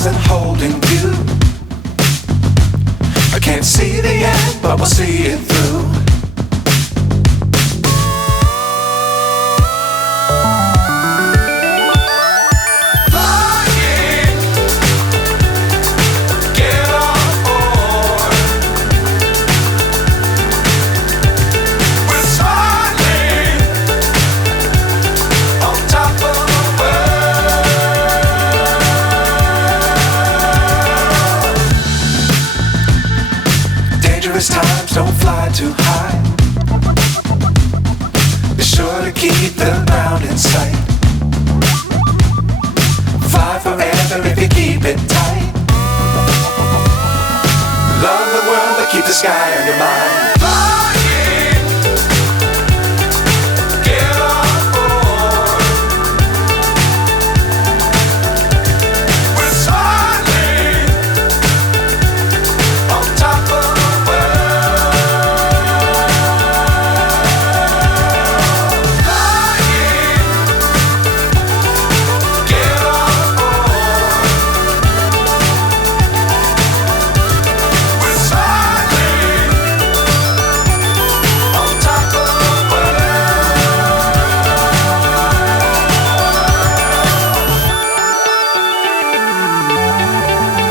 stars and holding you. I can't see the end, but we'll see it through. Times don't fly too high. Be sure to keep the ground in sight. Fly forever if you keep it tight. Love the world but keep the sky on your mind.